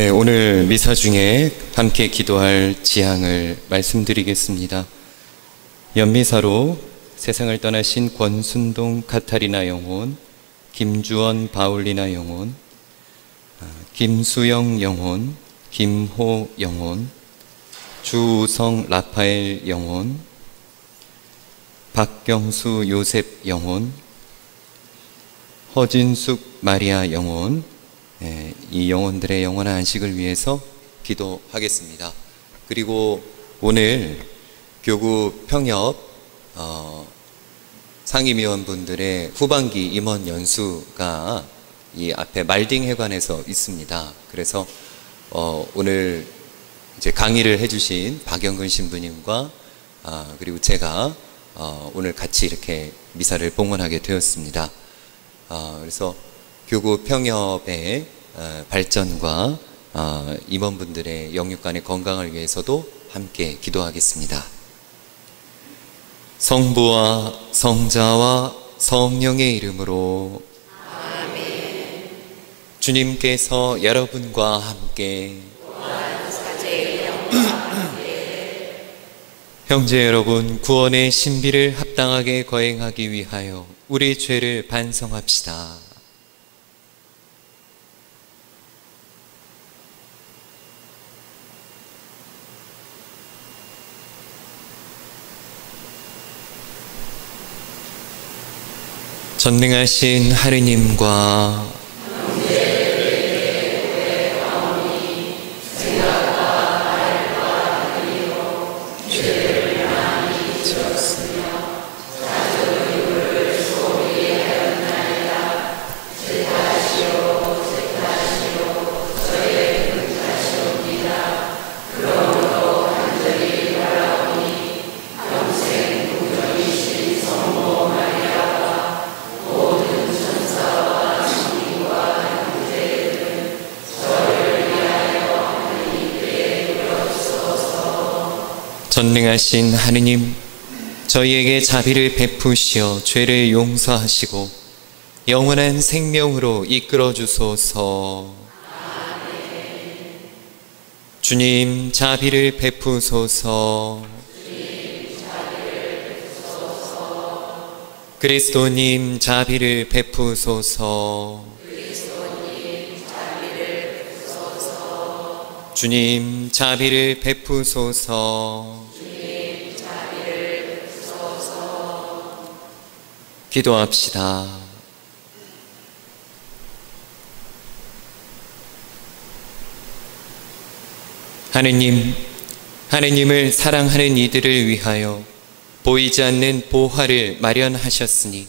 네, 오늘 미사 중에 함께 기도할 지향을 말씀드리겠습니다. 연미사로 세상을 떠나신 권순동 카타리나 영혼, 김주원 바울리나 영혼, 김수영 영혼, 김호 영혼, 주우성 라파엘 영혼, 박경수 요셉 영혼, 허진숙 마리아 영혼, 이 영혼들의 영원한 안식을 위해서 기도하겠습니다. 그리고 오늘 교구 평협 상임위원분들의 후반기 임원 연수가 이 앞에 말딩회관에서 있습니다. 그래서 오늘 이제 강의를 해주신 박영근 신부님과 그리고 제가 오늘 같이 이렇게 미사를 봉헌하게 되었습니다. 그래서 교구 평협의 발전과 임원분들의 영육간의 건강을 위해서도 함께 기도하겠습니다. 성부와 성자와 성령의 이름으로 아멘. 주님께서 여러분과 함께 형제 여러분, 구원의 신비를 합당하게 거행하기 위하여 우리 죄를 반성합시다. 전능하신 하느님과 전능하신 하느님, 저희에게 자비를 베푸시어 죄를 용서하시고 영원한 생명으로 이끌어 주소서. 아멘. 주님, 자비를 베푸소서. 그리스도님, 자비를 베푸소서. 주님, 자비를 베푸소서. 기도합시다. 하느님, 하느님을 사랑하는 이들을 위하여 보이지 않는 보화를 마련하셨으니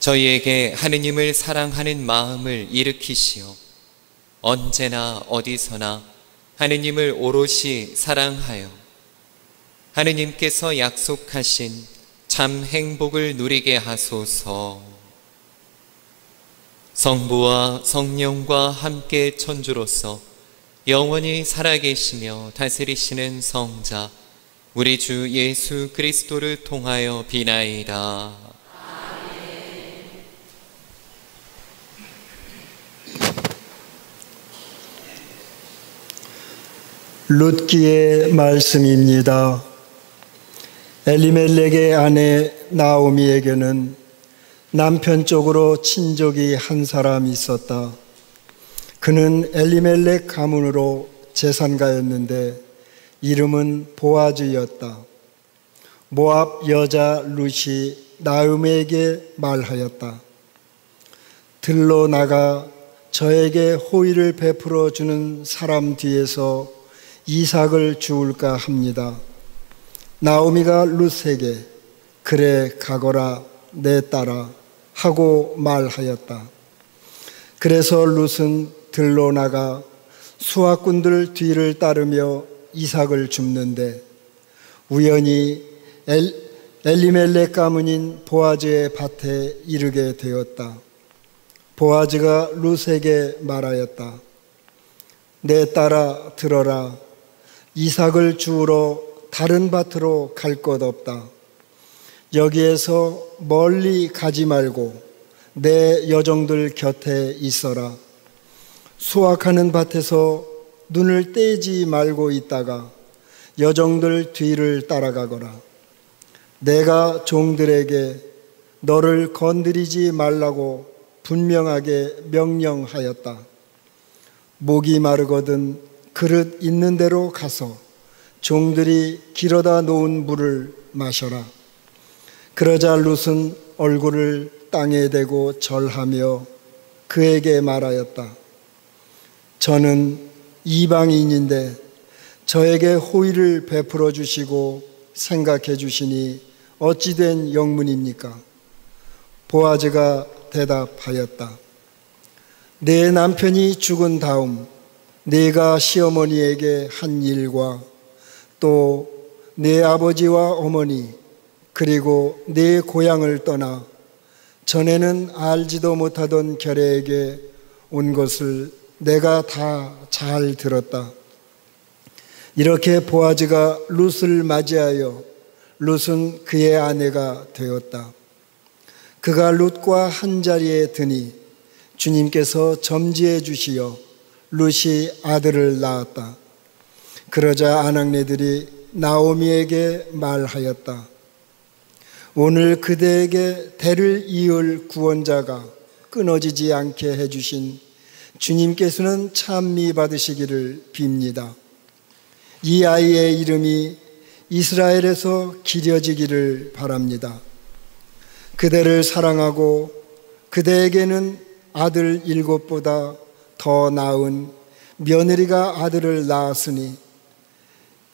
저희에게 하느님을 사랑하는 마음을 일으키시어 언제나 어디서나 하느님을 오롯이 사랑하여 하느님께서 약속하신 참 행복을 누리게 하소서. 성부와 성령과 함께 천주로서 영원히 살아계시며 다스리시는 성자 우리 주 예수 그리스도를 통하여 비나이다. 룻기의 말씀입니다. 엘리멜렉의 아내 나오미에게는 남편 쪽으로 친족이 한 사람 있었다. 그는 엘리멜렉 가문으로 재산가였는데 이름은 보아즈였다. 모압 여자 룻이 나오미에게 말하였다. 들러 나가 저에게 호의를 베풀어 주는 사람 뒤에서 이삭을 주울까 합니다. 나오미가 룻에게 그래 가거라 내 딸아 하고 말하였다. 그래서 룻은 들러 나가 수하꾼들 뒤를 따르며 이삭을 줍는데 우연히 엘리멜렉 가문인 보아즈의 밭에 이르게 되었다. 보아즈가 룻에게 말하였다. 내 딸아 들어라. 이삭을 주우러 다른 밭으로 갈 것 없다. 여기에서 멀리 가지 말고 내 여종들 곁에 있어라. 수확하는 밭에서 눈을 떼지 말고 있다가 여종들 뒤를 따라가거라. 내가 종들에게 너를 건드리지 말라고 분명하게 명령하였다. 목이 마르거든 그릇 있는 대로 가서 종들이 길어다 놓은 물을 마셔라. 그러자 룻은 얼굴을 땅에 대고 절하며 그에게 말하였다. 저는 이방인인데 저에게 호의를 베풀어 주시고 생각해 주시니 어찌 된 영문입니까? 보아즈가 대답하였다. 내 남편이 죽은 다음 내가 시어머니에게 한 일과 또 내 아버지와 어머니 그리고 내 고향을 떠나 전에는 알지도 못하던 결애에게 온 것을 내가 다 잘 들었다. 이렇게 보아즈가 룻을 맞이하여 룻은 그의 아내가 되었다. 그가 룻과 한자리에 드니 주님께서 점지해 주시어 룻이 아들을 낳았다. 그러자 아낙네들이 나오미에게 말하였다. 오늘 그대에게 대를 이을 구원자가 끊어지지 않게 해주신 주님께서는 찬미 받으시기를 빕니다. 이 아이의 이름이 이스라엘에서 기려지기를 바랍니다. 그대를 사랑하고 그대에게는 아들 7보다 더 나은 며느리가 아들을 낳았으니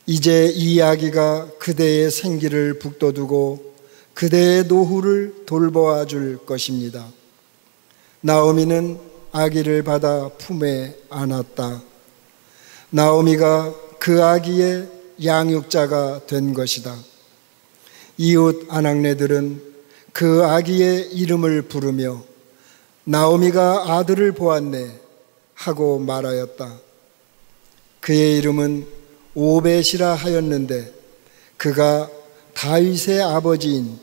이제 이 아기가 그대의 생기를 북돋우고 그대의 노후를 돌보아 줄 것입니다. 나오미는 아기를 받아 품에 안았다. 나오미가 그 아기의 양육자가 된 것이다. 이웃 아낙네들은 그 아기의 이름을 부르며 나오미가 아들을 보았네 하고 말하였다. 그의 이름은 오벳이라 하였는데 그가 다윗의 아버지인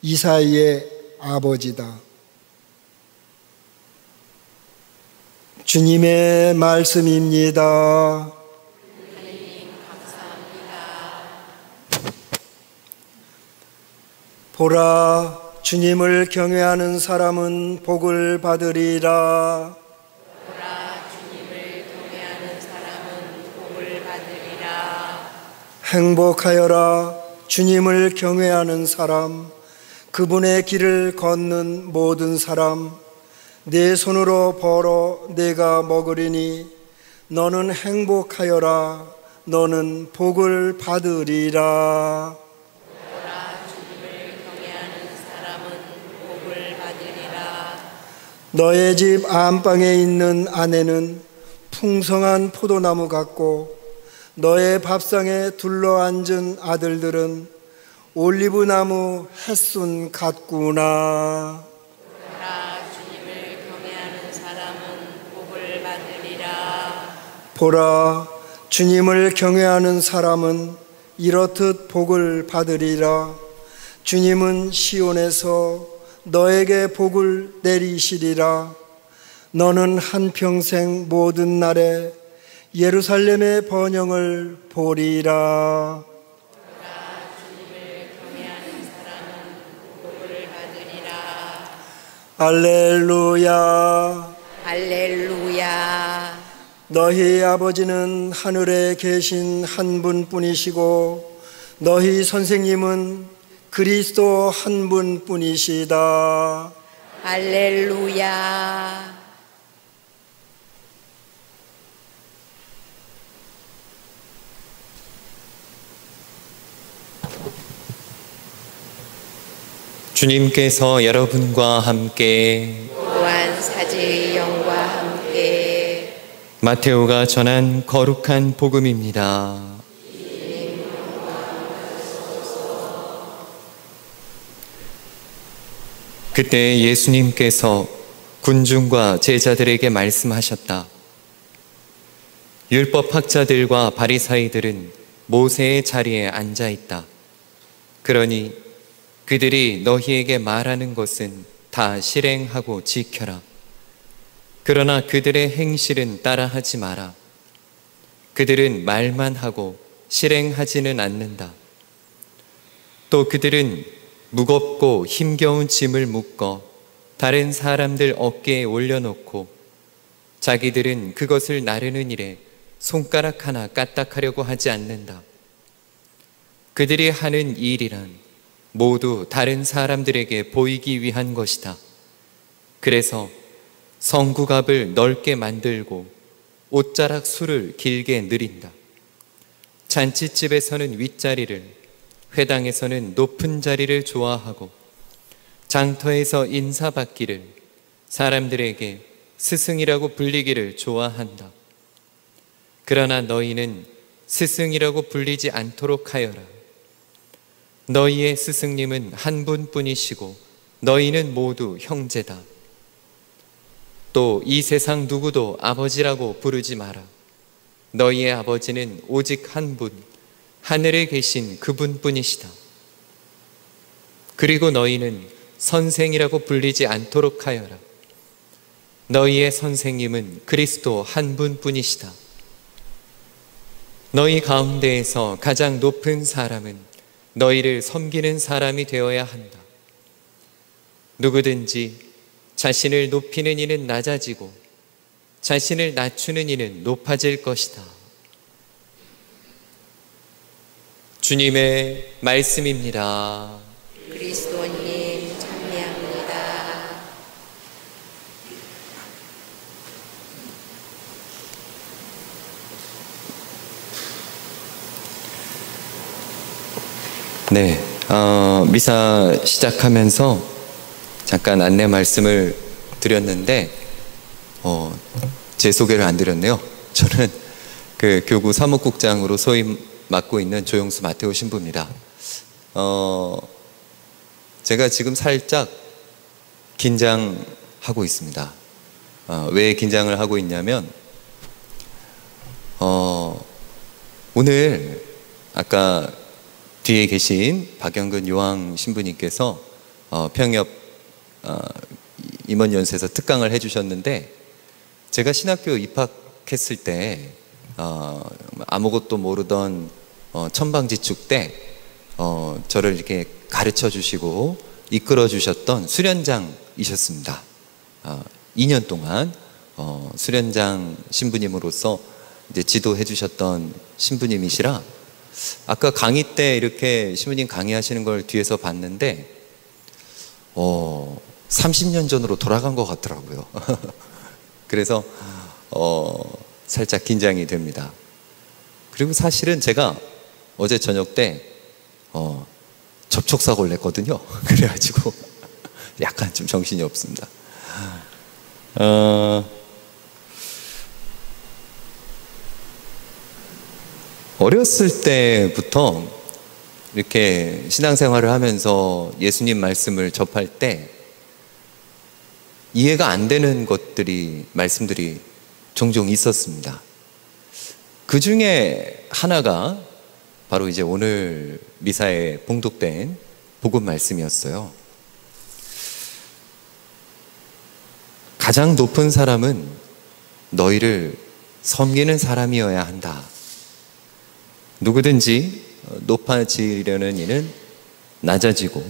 이사이의 아버지다. 주님의 말씀입니다. 보라, 주님을 경외하는 사람은 복을 받으리라. 보라, 주님을 경외하는 사람은 복을 받으리라. 행복하여라, 주님을 경외하는 사람, 그분의 길을 걷는 모든 사람. 내 손으로 벌어 내가 먹으리니 너는 행복하여라, 너는 복을 받으리라. 너의 집 안방에 있는 아내는 풍성한 포도나무 같고 너의 밥상에 둘러앉은 아들들은 올리브나무 햇순 같구나. 보라, 주님을 경외하는 사람은 복을 받으리라. 보라, 주님을 경외하는 사람은 이렇듯 복을 받으리라. 주님은 시온에서 너에게 복을 내리시리라. 너는 한평생 모든 날에 예루살렘의 번영을 보리라. 주님을 경외하는 사람은 복을 받으리라. 할렐루야. 할렐루야. 너희 아버지는 하늘에 계신 한 분뿐이시고 너희 선생님은 그리스도 한 분뿐이시다. 할렐루야. 주님께서 여러분과 함께 또한 사제의 영과 함께 마테오가 전한 거룩한 복음입니다. 그때 예수님께서 군중과 제자들에게 말씀하셨다. 율법학자들과 바리사이들은 모세의 자리에 앉아 있다. 그러니 그들이 너희에게 말하는 것은 다 실행하고 지켜라. 그러나 그들의 행실은 따라하지 마라. 그들은 말만 하고 실행하지는 않는다. 또 그들은 무겁고 힘겨운 짐을 묶어 다른 사람들 어깨에 올려놓고 자기들은 그것을 나르는 일에 손가락 하나 까딱하려고 하지 않는다. 그들이 하는 일이란 모두 다른 사람들에게 보이기 위한 것이다. 그래서 성구갑을 넓게 만들고 옷자락 술을 길게 늘인다. 잔치집에서는 윗자리를, 회당에서는 높은 자리를 좋아하고 장터에서 인사받기를, 사람들에게 스승이라고 불리기를 좋아한다. 그러나 너희는 스승이라고 불리지 않도록 하여라. 너희의 스승님은 한 분뿐이시고 너희는 모두 형제다. 또 이 세상 누구도 아버지라고 부르지 마라. 너희의 아버지는 오직 한 분, 하늘에 계신 그분뿐이시다. 그리고 너희는 선생이라고 불리지 않도록 하여라. 너희의 선생님은 그리스도 한 분뿐이시다. 너희 가운데에서 가장 높은 사람은 너희를 섬기는 사람이 되어야 한다. 누구든지 자신을 높이는 이는 낮아지고 자신을 낮추는 이는 높아질 것이다. 주님의 말씀입니다. 그리스도님 찬미합니다. 네, 미사 시작하면서 잠깐 안내 말씀을 드렸는데 제 소개를 안 드렸네요. 저는 그 교구 사무국장으로 소임 맡고 있는 조용수 마테오 신부입니다. 제가 지금 살짝 긴장하고 있습니다. 왜 긴장을 하고 있냐면 오늘 아까 뒤에 계신 박영근 요한 신부님께서 평협 임원연수에서 특강을 해주셨는데, 제가 신학교 입학했을 때 아무것도 모르던 천방지축 때 저를 이렇게 가르쳐 주시고 이끌어 주셨던 수련장이셨습니다. 2년 동안 수련장 신부님으로서 이제 지도해 주셨던 신부님이시라, 아까 강의 때 이렇게 신부님 강의하시는 걸 뒤에서 봤는데 30년 전으로 돌아간 것 같더라고요. 그래서 살짝 긴장이 됩니다. 그리고 사실은 제가 어제 저녁 때 접촉사고를 냈거든요. 그래가지고 약간 좀 정신이 없습니다. 어렸을 때부터 이렇게 신앙생활을 하면서 예수님 말씀을 접할 때 이해가 안 되는 것들이, 말씀들이 종종 있었습니다. 그 중에 하나가 바로 이제 오늘 미사에 봉독된 복음 말씀이었어요. 가장 높은 사람은 너희를 섬기는 사람이어야 한다. 누구든지 높아지려는 이는 낮아지고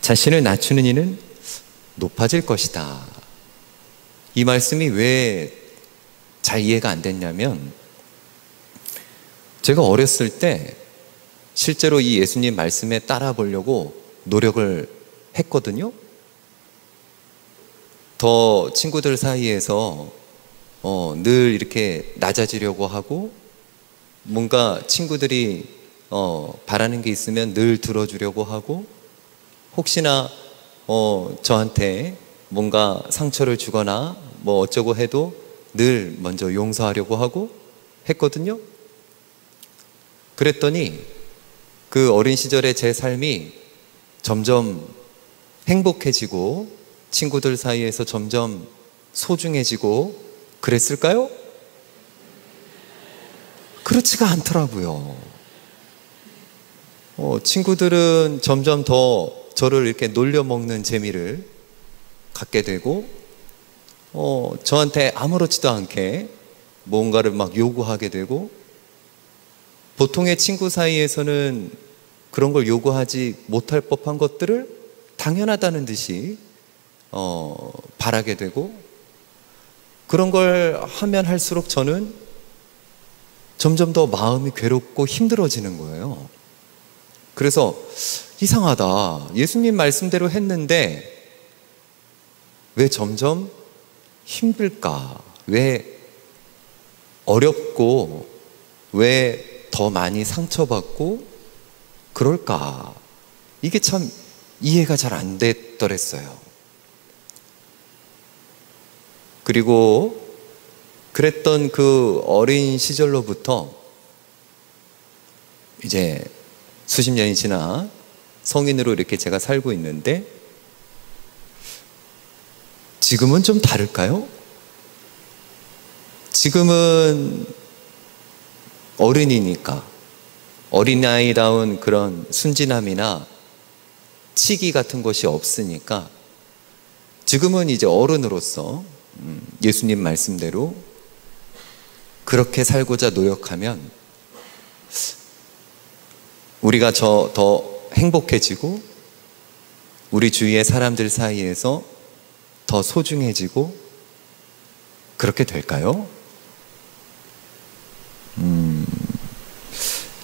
자신을 낮추는 이는 높아질 것이다. 이 말씀이 왜 잘 이해가 안 됐냐면, 제가 어렸을 때 실제로 이 예수님 말씀에 따라 보려고 노력을 했거든요. 더 친구들 사이에서 늘 이렇게 낮아지려고 하고, 뭔가 친구들이 바라는 게 있으면 늘 들어주려고 하고, 혹시나 저한테 뭔가 상처를 주거나 뭐 어쩌고 해도 늘 먼저 용서하려고 하고 했거든요. 그랬더니 그 어린 시절의 제 삶이 점점 행복해지고 친구들 사이에서 점점 소중해지고 그랬을까요? 그렇지가 않더라고요. 친구들은 점점 더 저를 이렇게 놀려먹는 재미를 갖게 되고, 저한테 아무렇지도 않게 뭔가를 막 요구하게 되고, 보통의 친구 사이에서는 그런 걸 요구하지 못할 법한 것들을 당연하다는 듯이 바라게 되고, 그런 걸 하면 할수록 저는 점점 더 마음이 괴롭고 힘들어지는 거예요. 그래서 이상하다. 예수님 말씀대로 했는데 왜 점점 힘들까? 왜 어렵고 왜 더 많이 상처받고 그럴까? 이게 참 이해가 잘 안 됐더랬어요. 그리고 그랬던 그 어린 시절로부터 이제 수십 년이 지나 성인으로 이렇게 제가 살고 있는데, 지금은 좀 다를까요? 지금은 어른이니까 어린아이다운 그런 순진함이나 치기 같은 것이 없으니까 지금은 이제 어른으로서 예수님 말씀대로 그렇게 살고자 노력하면 우리가 더 행복해지고 우리 주위의 사람들 사이에서 더 소중해지고 그렇게 될까요?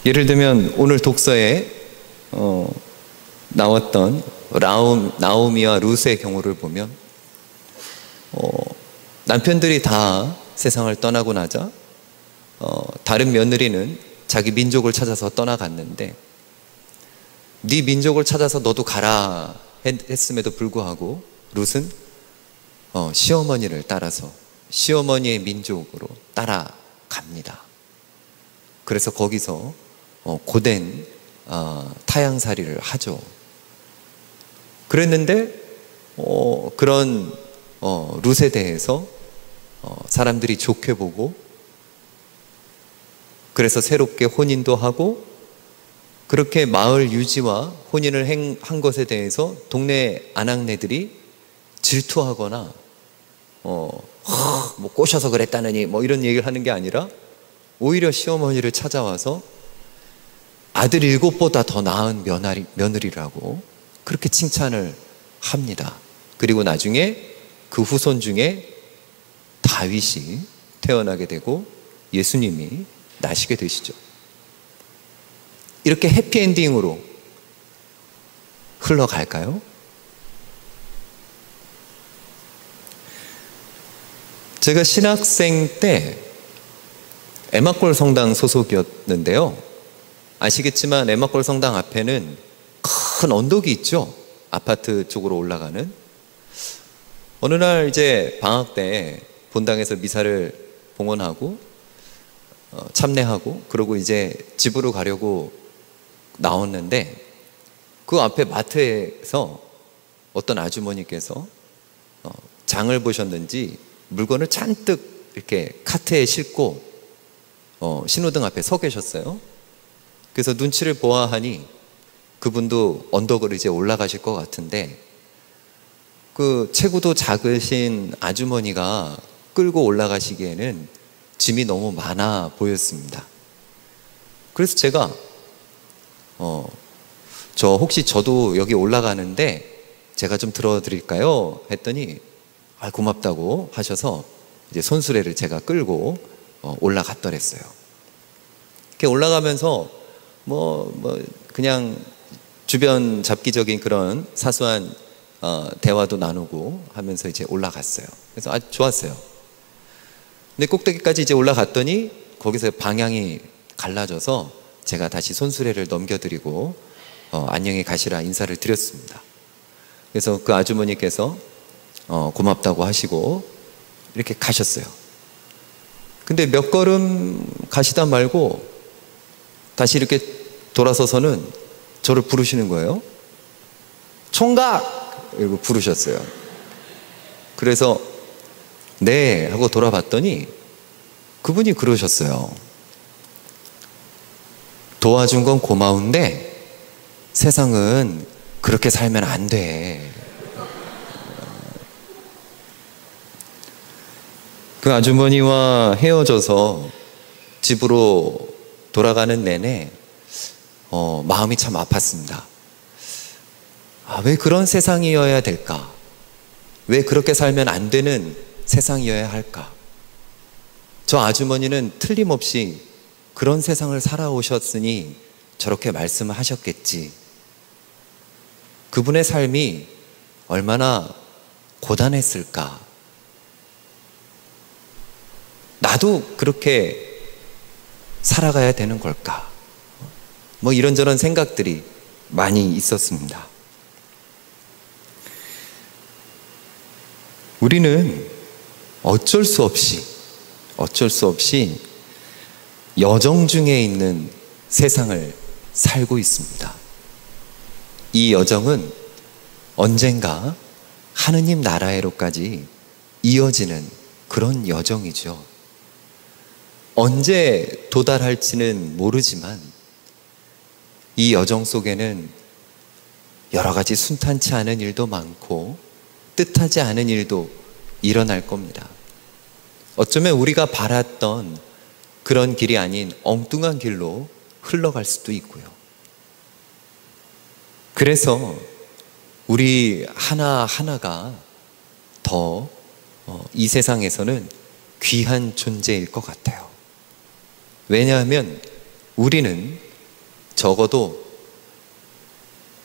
예를 들면 오늘 독서에 나왔던 나오미와 룻의 경우를 보면 남편들이 다 세상을 떠나고 나자 다른 며느리는 자기 민족을 찾아서 떠나갔는데, 네 민족을 찾아서 너도 가라 했음에도 불구하고 룻은 시어머니를 따라서 시어머니의 민족으로 따라갑니다. 그래서 거기서 고된 타향살이를 하죠. 그랬는데 그런 룻에 대해서 사람들이 좋게 보고, 그래서 새롭게 혼인도 하고, 그렇게 마을 유지와 혼인을 한 것에 대해서 동네 아낙네들이 질투하거나 뭐 꼬셔서 그랬다느니 뭐 이런 얘기를 하는 게 아니라 오히려 시어머니를 찾아와서 아들 7보다 더 나은 며느리라고 그렇게 칭찬을 합니다. 그리고 나중에 그 후손 중에 다윗이 태어나게 되고 예수님이 나시게 되시죠. 이렇게 해피엔딩으로 흘러갈까요? 제가 신학생 때 에마골 성당 소속이었는데요. 아시겠지만 에마골 성당 앞에는 큰 언덕이 있죠. 아파트 쪽으로 올라가는. 어느 날 이제 방학 때 본당에서 미사를 봉헌하고 참례하고 그러고 이제 집으로 가려고 나왔는데, 그 앞에 마트에서 어떤 아주머니께서 장을 보셨는지 물건을 잔뜩 이렇게 카트에 싣고 신호등 앞에 서 계셨어요. 그래서 눈치를 보아하니 그분도 언덕을 이제 올라가실 것 같은데, 그 체구도 작으신 아주머니가 끌고 올라가시기에는 짐이 너무 많아 보였습니다. 그래서 제가 혹시 저도 여기 올라가는데 제가 좀 들어드릴까요? 했더니 고맙다고 하셔서 이제 손수레를 제가 끌고 올라갔더랬어요. 이렇게 올라가면서 그냥 주변 잡기적인 그런 사소한 대화도 나누고 하면서 이제 올라갔어요. 그래서 아주 좋았어요. 근데 꼭대기까지 이제 올라갔더니 거기서 방향이 갈라져서 제가 다시 손수레를 넘겨드리고 안녕히 가시라 인사를 드렸습니다. 그래서 그 아주머니께서 고맙다고 하시고 이렇게 가셨어요. 근데 몇 걸음 가시다 말고 다시 이렇게 돌아서서는 저를 부르시는 거예요. 총각! 이러고 부르셨어요. 그래서 네 하고 돌아봤더니 그분이 그러셨어요. 도와준 건 고마운데 세상은 그렇게 살면 안 돼. 그 아주머니와 헤어져서 집으로 돌아가는 내내 마음이 참 아팠습니다. 왜 그런 세상이어야 될까? 왜 그렇게 살면 안 되는 세상이어야 할까? 저 아주머니는 틀림없이 그런 세상을 살아오셨으니 저렇게 말씀을 하셨겠지. 그분의 삶이 얼마나 고단했을까? 나도 그렇게 살아가야 되는 걸까? 이런저런 생각들이 많이 있었습니다. 우리는 어쩔 수 없이 여정 중에 있는 세상을 살고 있습니다. 이 여정은 언젠가 하느님 나라에로까지 이어지는 그런 여정이죠. 언제 도달할지는 모르지만 이 여정 속에는 여러 가지 순탄치 않은 일도 많고 뜻하지 않은 일도 일어날 겁니다. 어쩌면 우리가 바랐던 그런 길이 아닌 엉뚱한 길로 흘러갈 수도 있고요. 그래서 우리 하나하나가 더 이 세상에서는 귀한 존재일 것 같아요. 왜냐하면 우리는 적어도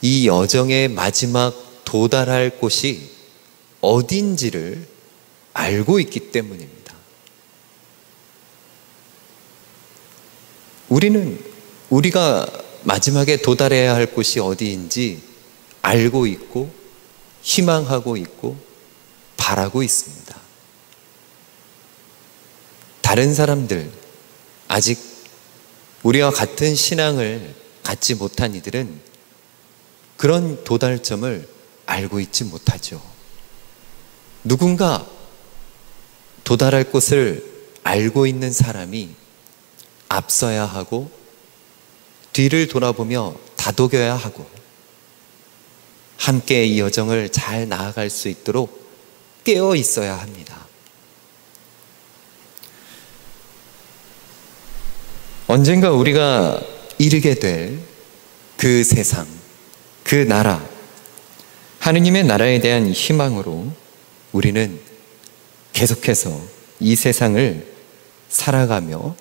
이 여정의 마지막 도달할 곳이 어딘지를 알고 있기 때문입니다. 우리는 우리가 마지막에 도달해야 할 곳이 어디인지 알고 있고 희망하고 있고 바라고 있습니다. 다른 사람들, 아직 우리와 같은 신앙을 갖지 못한 이들은 그런 도달점을 알고 있지 못하죠. 누군가 도달할 곳을 알고 있는 사람이 앞서야 하고 뒤를 돌아보며 다독여야 하고 함께 이 여정을 잘 나아갈 수 있도록 깨어 있어야 합니다. 언젠가 우리가 이르게 될 그 세상, 그 나라, 하느님의 나라에 대한 희망으로 우리는 계속해서 이 세상을 살아가며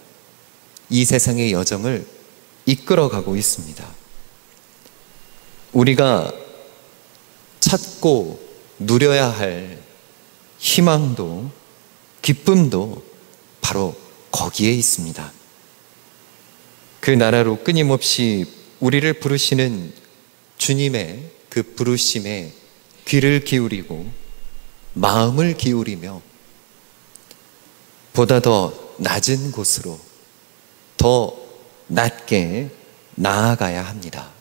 이 세상의 여정을 이끌어가고 있습니다. 우리가 찾고 누려야 할 희망도 기쁨도 바로 거기에 있습니다. 그 나라로 끊임없이 우리를 부르시는 주님의 그 부르심에 귀를 기울이고 마음을 기울이며 보다 더 낮은 곳으로 더 낮게 나아가야 합니다.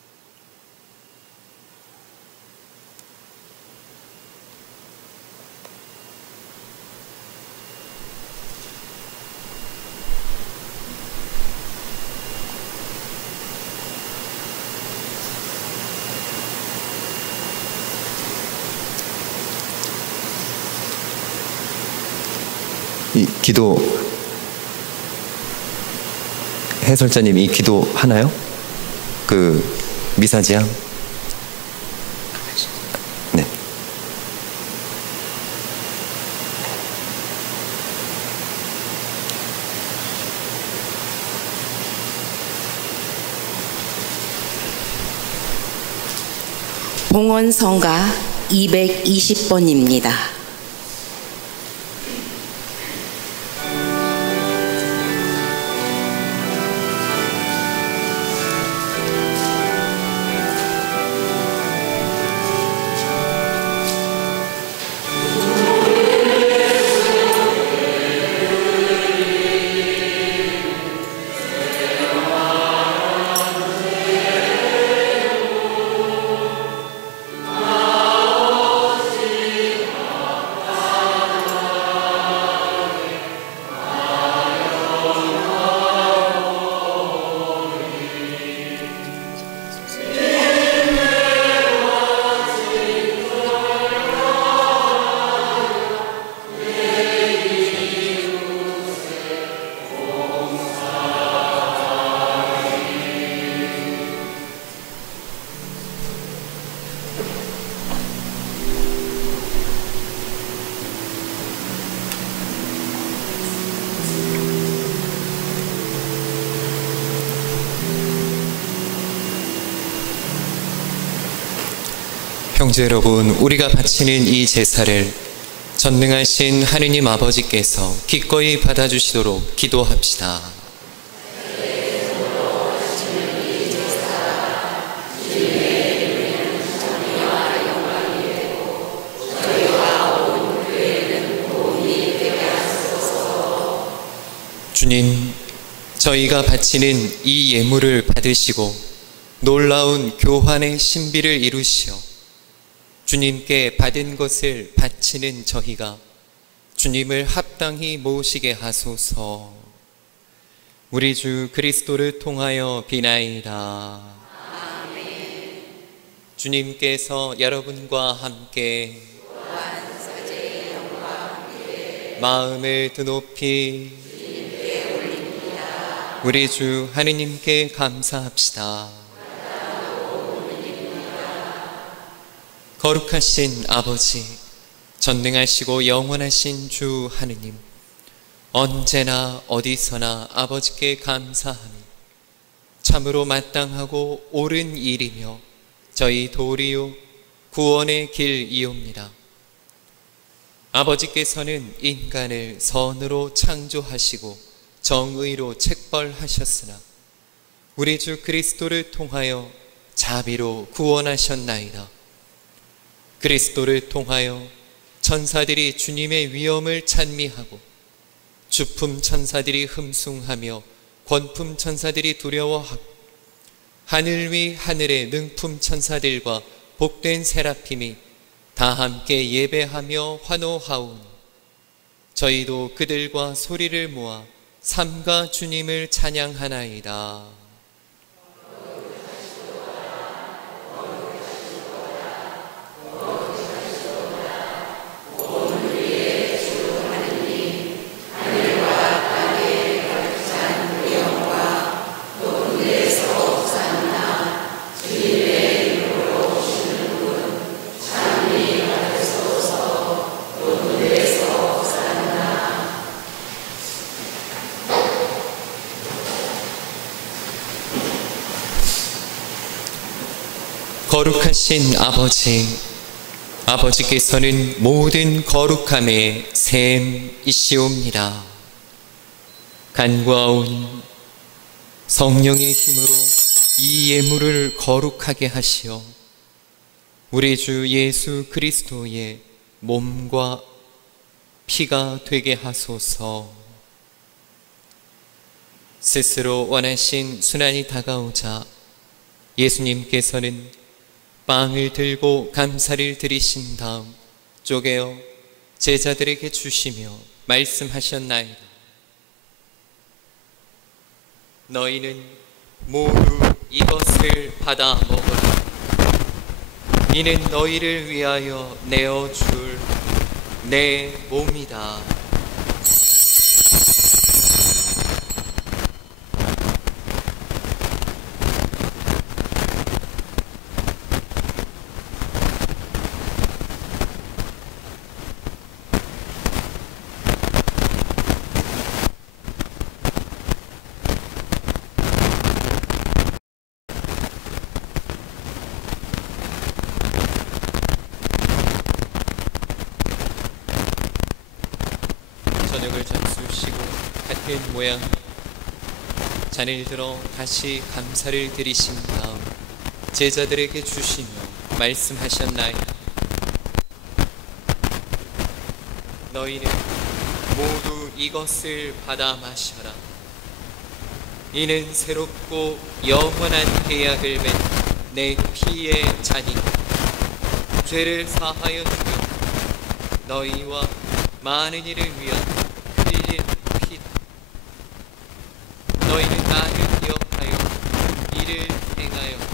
이 기도 해설자님 이 기도 하나요? 그 미사지향? 네. 봉헌성가 220번입니다. 형제 여러분, 우리가 바치는 이 제사를 전능하신 하느님 아버지께서 기꺼이 받아주시도록 기도합시다. 주님, 저희가 바치는 이 예물을 받으시고 놀라운 교환의 신비를 이루시어 주님께 받은 것을 바치는 저희가 주님을 합당히 모시게 하소서. 우리 주 그리스도를 통하여 비나이다. 아멘. 주님께서 여러분과 함께 마음을 드높이 우리 주 하느님께 감사합시다. 거룩하신 아버지, 전능하시고 영원하신 주 하느님, 언제나 어디서나 아버지께 감사하니 참으로 마땅하고 옳은 일이며 저희 도리요 구원의 길이옵니다. 아버지께서는 인간을 선으로 창조하시고 정의로 책벌하셨으나 우리 주 그리스도를 통하여 자비로 구원하셨나이다. 그리스도를 통하여 천사들이 주님의 위엄을 찬미하고 주품 천사들이 흠숭하며 권품 천사들이 두려워하고 하늘 위 하늘의 능품 천사들과 복된 세라핌이 다 함께 예배하며 환호하오니 저희도 그들과 소리를 모아 삼가 주님을 찬양하나이다. 거룩하신 아버지, 아버지께서는 모든 거룩함의 샘이시옵니다. 간구하오니 성령의 힘으로 이 예물을 거룩하게 하시어 우리 주 예수 그리스도의 몸과 피가 되게 하소서. 스스로 원하신 순환이 다가오자 예수님께서는 빵을 들고 감사를 드리신 다음 쪼개어 제자들에게 주시며 말씀하셨나이다. 너희는 모두 이것을 받아 먹으라. 이는 너희를 위하여 내어줄 내 몸이다. 저녁을 잡수시고 같은 모양 잔을 들어 다시 감사를 드리신 다음 제자들에게 주시며 말씀하셨나이다. 너희는 모두 이것을 받아 마셔라. 이는 새롭고 영원한 계약을 맺는 내 피의 잔이다. 죄를 사하여 주며 너희와 많은 이를 위한 흘린 피다. 너희는 나를 기억하여 이를 행하여라.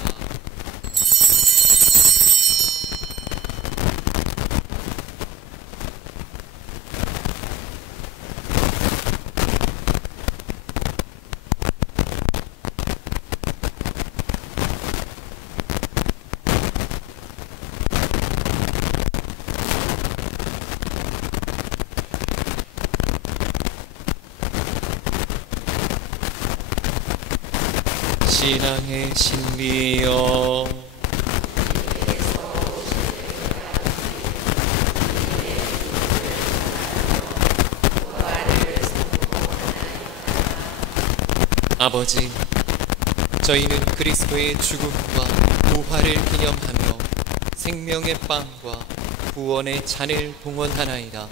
신앙의 신비여 아버지, 저희는 그리스도의 죽음과 부활을 기념하며 생명의 빵과 구원의 잔을 봉헌하나이다.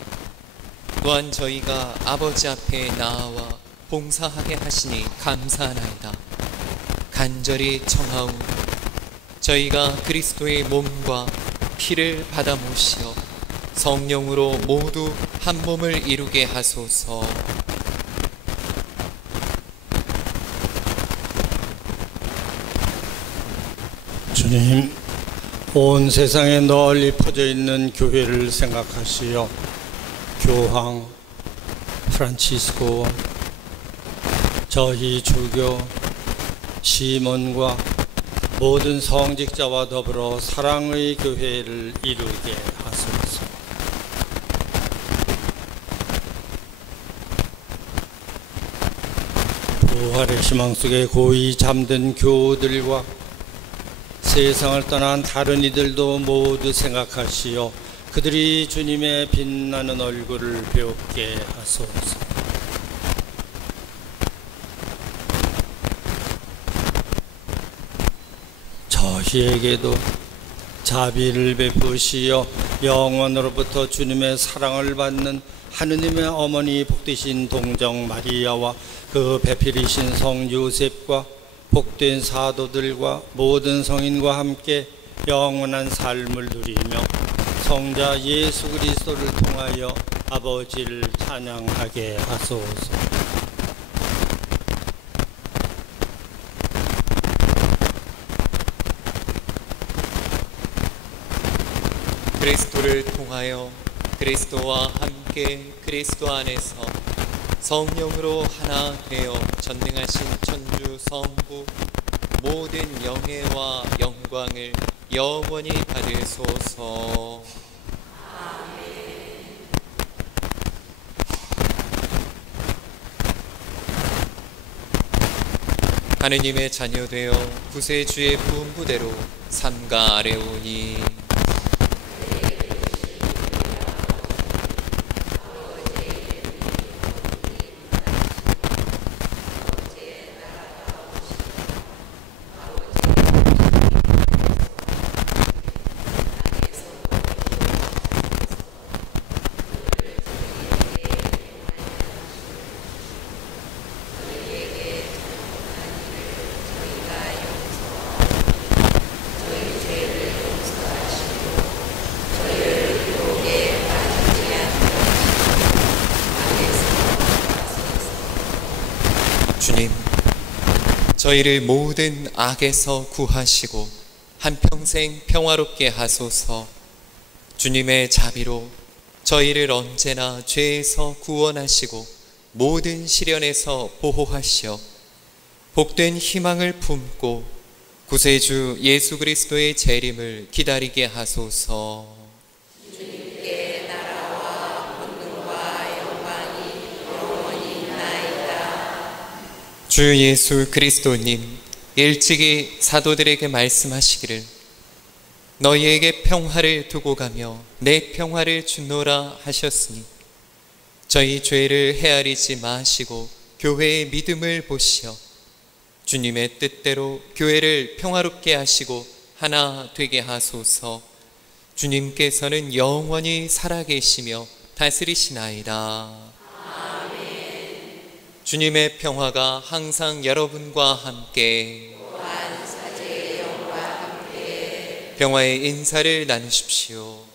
또한 저희가 아버지 앞에 나아와 봉사하게 하시니 감사하나이다. 간절히 청하오니 저희가 그리스도의 몸과 피를 받아 모시어 성령으로 모두 한 몸을 이루게 하소서. 주님, 온 세상에 널리 퍼져 있는 교회를 생각하시어 교황 프란치스코, 저희 주교 시몬과 모든 성직자와 더불어 사랑의 교회를 이루게 하소서. 부활의 희망 속에 고이 잠든 교우들과 세상을 떠난 다른 이들도 모두 생각하시어 그들이 주님의 빛나는 얼굴을 배우게 하소서. 저희에게도 자비를 베푸시어 영원으로부터 주님의 사랑을 받는 하느님의 어머니 복되신 동정 마리아와 그 배필이신 성 요셉과 복된 사도들과 모든 성인과 함께 영원한 삶을 누리며 성자 예수 그리스도를 통하여 아버지를 찬양하게 하소서. 그리스도를 통하여 그리스도와 함께 그리스도 안에서 성령으로 하나 되어 전능하신 천주 성부 모든 영예와 영광을 영원히 받으소서. 하느님의 자녀되어 구세주의 부음부대로 삼가 아뢰오니 주님, 저희를 모든 악에서 구하시고 한평생 평화롭게 하소서. 주님의 자비로 저희를 언제나 죄에서 구원하시고 모든 시련에서 보호하시어 복된 희망을 품고 구세주 예수 그리스도의 재림을 기다리게 하소서. 주님께 나라와 권능과 영광이 영원히 있나이다. 주 예수 그리스도님, 일찍이 사도들에게 말씀하시기를 너희에게 평화를 두고 가며 내 평화를 주노라 하셨으니 저희 죄를 헤아리지 마시고 교회의 믿음을 보시어 주님의 뜻대로 교회를 평화롭게 하시고 하나 되게 하소서. 주님께서는 영원히 살아계시며 다스리시나이다. 아멘. 주님의 평화가 항상 여러분과 함께, 또한 사제의 영과 함께 평화의 인사를 나누십시오.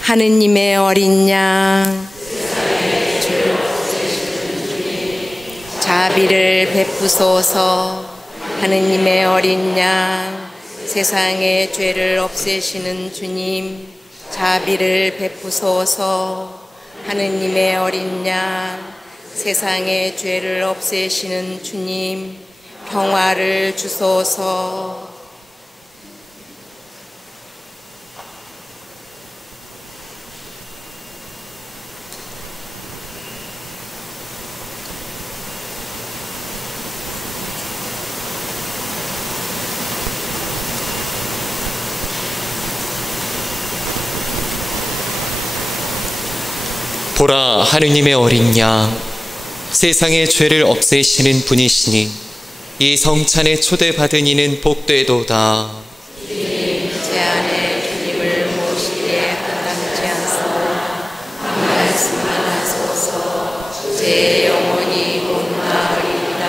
하느님의 어린 양, 자비를 베푸소서. 하느님의 어린 양, 세상의 죄를 없애시는 주님, 자비를 베푸소서. 하느님의 어린 양, 세상의 죄를 없애시는 주님, 평화를 주소서. 보라, 하느님의 어린 양, 세상의 죄를 없애시는 분이시니 이 성찬에 초대받은 이는 복되도다. 제 안에 주님을 모시기에 합당치 않사오나 한 말씀만 하소서. 제 영혼이 못나으리이다.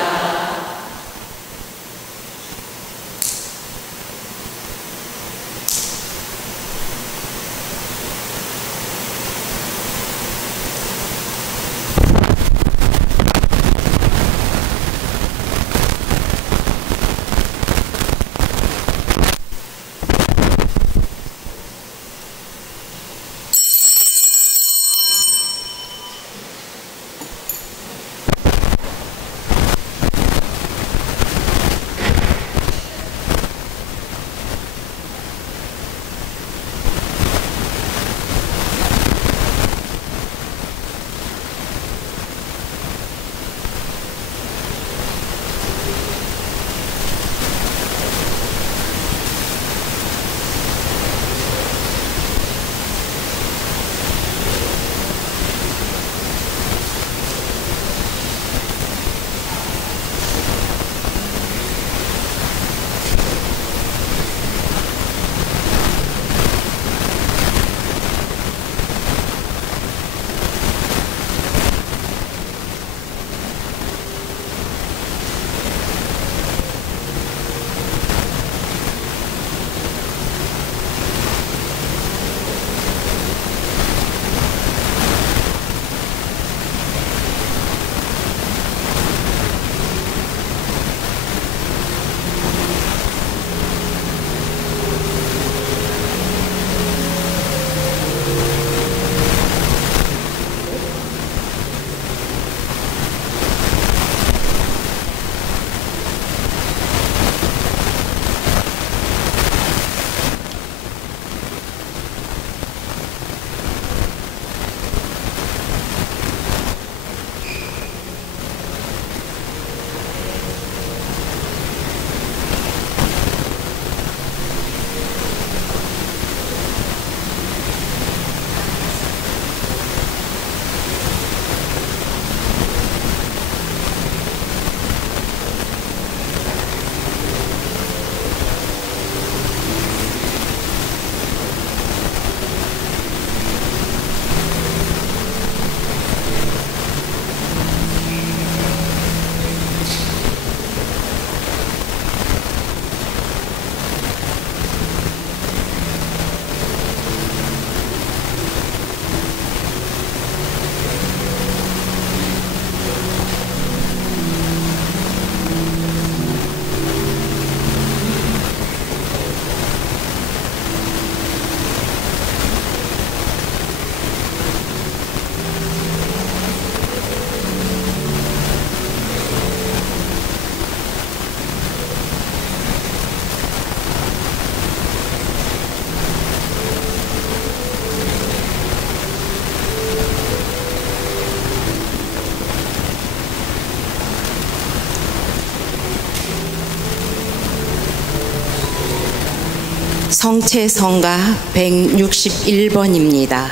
성체성가 161번입니다.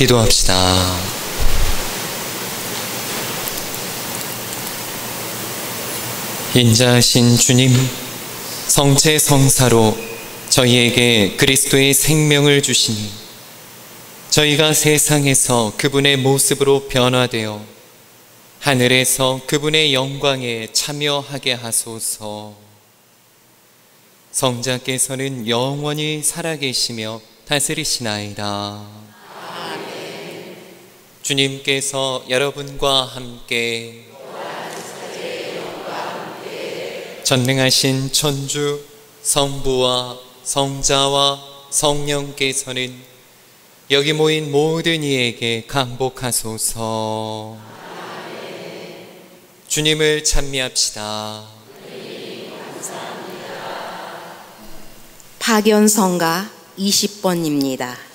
기도합시다. 인자하신 주님, 성체 성사로 저희에게 그리스도의 생명을 주시니 저희가 세상에서 그분의 모습으로 변화되어 하늘에서 그분의 영광에 참여하게 하소서. 성자께서는 영원히 살아계시며 다스리시나이다. 아멘. 주님께서 여러분과 함께 전능하신 천주 성부와 성자와 성령께서는 여기 모인 모든 이에게 강복하소서. 아멘. 주님을 찬미합시다. 박연성가 20번입니다.